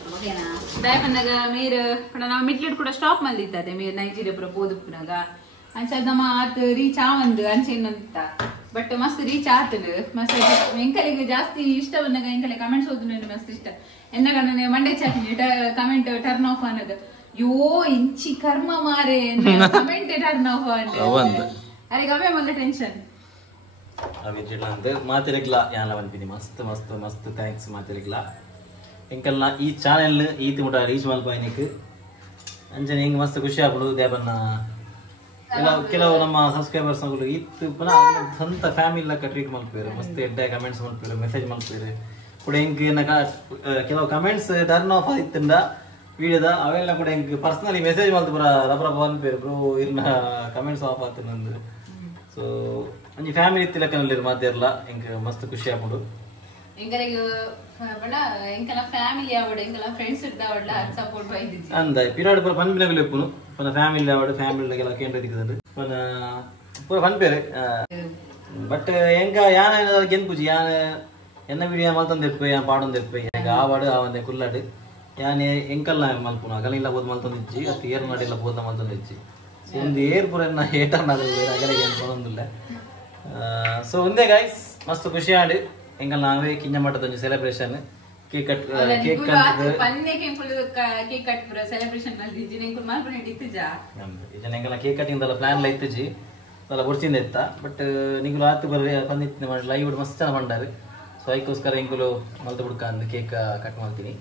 ಓಕೆನಾ ದಯಪನ್ನಗ ಮೇರ್ ಪಡ ನಾವು ಮಿಡ್ಲಿಡ್ ಕೂಡ ಸ್ಟಾಪ್ ಮಲ್ದಿತ್ತದೆ ಮೇರ್ ನೈಜೀರಿಯಾ ಪುರ ಪೋದುಪುನಗ ಅಂಚ ನಮ್ಮ ಆತ ರೀಚ್ ಆವಂದು ಅಂಚೆನ್ನಂತ ಬಟ್ ಮಸ್ತ್ ರೀಚ್ ಆತನು ಮಸ್ತ್ ಎಂಕಲಿಗೆ ಜಾಸ್ತಿ ಇಷ್ಟ ಬಂದಾಗ ಎಂಕಲೆ ಕಮೆಂಟ್ಸ್ ಓದುನು ಮಸ್ತ್ ಇಷ್ಟ ಎನ್ನಗಣ್ಣನೆ ಮಂಡೆ ಚಾಟ್ನಿ ಕಮೆಂಟ್ ಟರ್ನ್ ಆಫ್ ಅನ್ನೋದು ಯೋ ಇಂಚಿ ಕರ್ಮ ಮಾರೆ ಕಮೆಂಟ್ ಟರ್ನ್ ಆಫ್ ಅನ್ನೋದು ಅರೆ ಗವೆ ಮಲ್ಲ ಟೆನ್ಷನ್ ಅವಿಜಿಲ್ಲ ಅಂತ ಮಾತಿರಕ್ಲ ಯಾನ ಬಂದಿನಿ ಮಸ್ತ್ ಮಸ್ತ್ ಮಸ್ತ್ ಥ್ಯಾಂಕ್ಸ್ ಮಾತಿರಕ್ಲ ಎಂಕಲ್ನ ಈ ಚಾನೆಲ್ ಈತಿ ಮುಟ ರೀಚ್ ಮಲ್ಪಾಯಿನಿಕ್ ಅಂಜನೆ ಹೆಂಗೆ ಮಸ್ತ್ ಖುಷಿ ಆಗ್ಬಿಡು ದೇವನ್ನ ಕೆಲವು ನಮ್ಮ ಸಬ್ಸ್ಕ್ರೈಬರ್ಸ್ ಇತ್ತು ಪುನಃ ಸ್ವಂತ ಫ್ಯಾಮಿಲಿ ಲೆಕ್ಕ ಟ್ರೀಟ್ ಮಲ್ಪೇರು ಮಸ್ತ್ ಎಡ್ಡೆ ಕಮೆಂಟ್ಸ್ ಮಲ್ಪೇರು ಮೆಸೇಜ್ ಮಲ್ಪೇರು ಕೂಡ ಹೆಂಗೆ ಕೆಲವು ಕಮೆಂಟ್ಸ್ ಟರ್ನ್ ಆಫ್ ಆಯ್ತಿಂದ ವಿಡಿಯೋದ ಅವೆಲ್ಲ ಕೂಡ ಹೆಂಗೆ ಪರ್ಸನಲಿ ಮೆಸೇಜ್ ಮಲ್ತು ಪುರ ರಬ್ರ ಬಂದ್ಪೇರು ಬ್ರೋ ಇರ್ನ ಕಮೆಂಟ್ಸ್ ಆಫ್ ಆಯ್ತು ನಂದು ಸೊ ಒಂಜಿ ಫ್ಯಾಮಿಲಿ ಇತ್ತು ಲೆಕ್ಕನಲ್ಲಿ ಮಾತಿರಲ್ಲ ಹೆಂಗೆ ಮಸ್ತ್ ಖುಷಿ ಆಗ್ಬಿಡು ಎಂಕಲ ಫ್ಯಾಮಿಲಿ ಆವಡ್ ಎಂಕಲ ಫ್ರೆಂಡ್ಸ್ ಇರ್ತಾವಡ್ಲ ಸಪೋರ್ಟ್ ಬೈದಿಜಿ ಅಂದ ಪಿರಾಡ್ ಪುರ ಪನ್ಪಿನಗಲು ಎಪ್ಪುನು ಪನ ಫ್ಯಾಮಿಲಿ ಆವಡ್ ಫ್ಯಾಮಿಲಿಗೆಲ್ಲ ಕೇಂದ್ರ ದಿಕ್ಕದಂಡು ಪನ ಪೂರ ಪನ್ಪೇರು ಬಟ್ ಎಂಕ ಯಾನ ಗೆನ್ಪುಜಿ ಯಾನ ಎನ್ನ ವಿಡಿಯೋ ಮಲ್ತೊಂದು ಎಪ್ಪು ಯಾನ್ ಪಾಡೊಂದು ಎಪ್ಪು ಈಗ ಆವಾಡು ಆವಂದೆ ಕುಲ್ಲಾಡು ಯಾನ್ ಎಂಕಲ್ಲ ಮಲ್ಪುನು ಅಗಲಿಲ್ಲ ಬೋದು ಮಲ್ತೊಂದಿಜ್ಜಿ ಅತ್ತು ಏರ್ ನಾಡಿಲ್ಲ ಬೋದ ಮಲ್ತೊಂದಿಜ್ಜಿ ಸೊ ಒಂದು ಏರ್ ಪುರ ಎನ್ನ ಹೇಟರ್ ನಾಗಲ್ಲ ಅಗಲಿಗೆ ಏನು ಕೊಡೊಂದಿಲ್ಲ ಸೊ ಒಂದೇ ಗೈಸ್ ಮಸ್ತ್ ಖುಷಿ ಆಡು ಎಂಗಲ್ ನಾವೇ ಕಿಂಜ ಮಟ್ಟದ celebration cake cut celebration cake cutting plan ಇತ್ತುಜಿ ಅಲ್ಲ ಬುಡ್ಸಿಂದ ಇತ್ತ ಬಟ್ ನಿಂಗುಲು ಆತು ಬರ್ರಿ ಬಂದಿತ್ತು ಮಾಡಿ ಲೈವ್ ಮಸ್ತ್ ಚೆನ್ನಾಗಿ ಮಾಡಾರು ಸೊ ಅದಕ್ಕೋಸ್ಕರ ಇಂಗುಲು ಮಲ್ತು ಬಿಡ್ಕ ಅಂದು ಕೇಕ್ ಕಟ್ ಮಾಡ್ತೀನಿ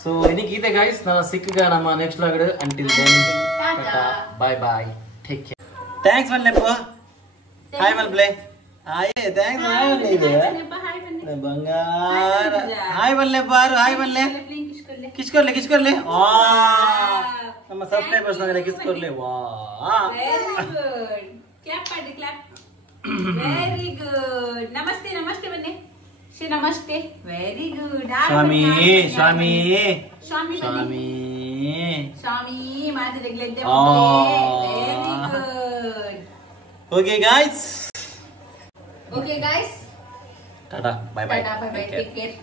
ಸೊ ಇನ್ನಿಗೆ ಇದೆ ಗಾಯ್ಸ್ ನಾನು ಸಿಕ್ಕ ನಮ್ಮ ನೆಕ್ಸ್ಟ್ ಲಾಗಡ್ until then bye bye take care thanks ಮಲ್ಲೆಪ್ಪ ಹಾಯ್ ಮಲ್ಬ್ಲೆ ಹಾಯ್ ಥ್ಯಾಂಕ್ಸ್ ಹಾಯ್ ಮಲ್ಲೆ ಬಂಗಾರ ಹಾಯ್ ಬಲ್ಲೆ ಬಾರು ಹಾಯ್ ಬಲ್ಲೆ ಕಿಸ್ಕೊರ್ಲೆ ನಮ್ಮ ಸಬ್ಸ್ಕ್ರೈಬರ್ಸ್ ನಗರ ಕಿಸ್ಕೊರ್ಲೆ ವಾ ವೆರಿ ಗುಡ್ ನಮಸ್ತೆ ಬನ್ನಿ ಶ್ರೀ ನಮಸ್ತೆ ವೆರಿ ಗುಡ್ ಸ್ವಾಮಿ ಮಾತಿರಗ್ಲಿದ್ದೆ very good okay guys Okay guys. Tata. Bye bye. Take care.